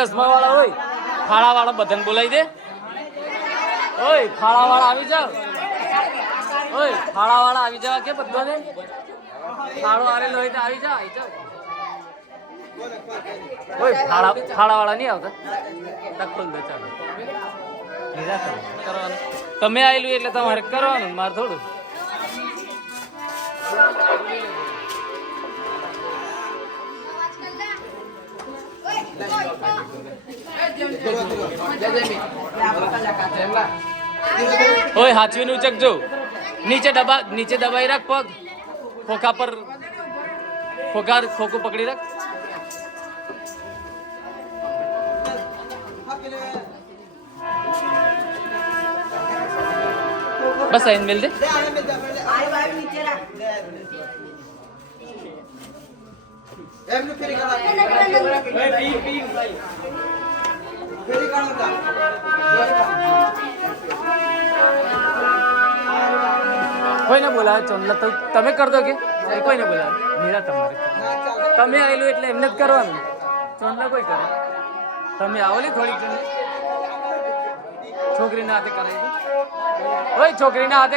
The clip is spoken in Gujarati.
10મા વાળા હોય ફાળા વાળા બધાને બોલાવી દે. ઓય ફાળા વાળા આવી જાવ. ઓય ફાળા વાળા આવી જાવ કે બધાને ફાળો આરેલો હોય તો આવી જાવ. ઓય ફાળા વાળા નહીં આવતા તકલ દે ચાલો કરવાનું. તમે આવેલું એટલે તમારે કરવાનું, મારે થોડું. ઓય હાચવીને ઉચકજો. નીચે દબાઈ રાખ પગ ખોખા પર. ખોખું પકડી રાખ. બસ આઈને મિલ દે. કોઈને બોલાવે ચોંદલા તો તમે કર દો કે કોઈને બોલાવે મેરા તમારે તમે આવેલું એટલે એમને જ કરવાનું. ચોંદલા કોઈ કરે તમે આવો ને થોડીક છોકરીના હાથે કરાવી દો. ઓય છોકરીના હાથે